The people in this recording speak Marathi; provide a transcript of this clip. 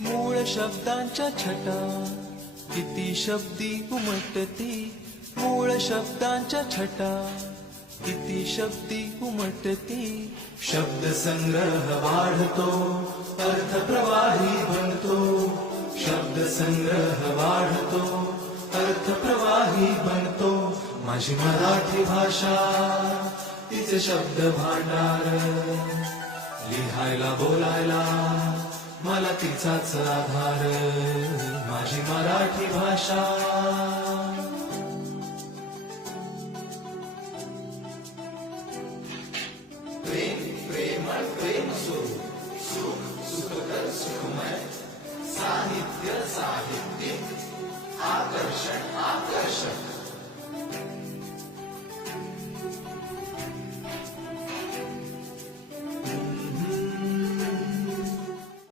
मूळ शब्दांच्या छटा किती शब्दी उमटती, मूळ शब्दांच्या छटा किती शब्दी उमटती. शब्द संग्रह वाढतो, अर्थ प्रवाही बनतो. शब्द संग्रह वाढतो, अर्थ प्रवाही बनतो. माझी मराठी भाषा तिचे शब्द भांडार, लिहायला बोलायला मला तिचाच आधार. माझी मराठी भाषा. प्रेम प्रेमळ प्रेम सुख सुखकर सुखमय. साहित्य साहित्यिक आकर्षण आकर्षक.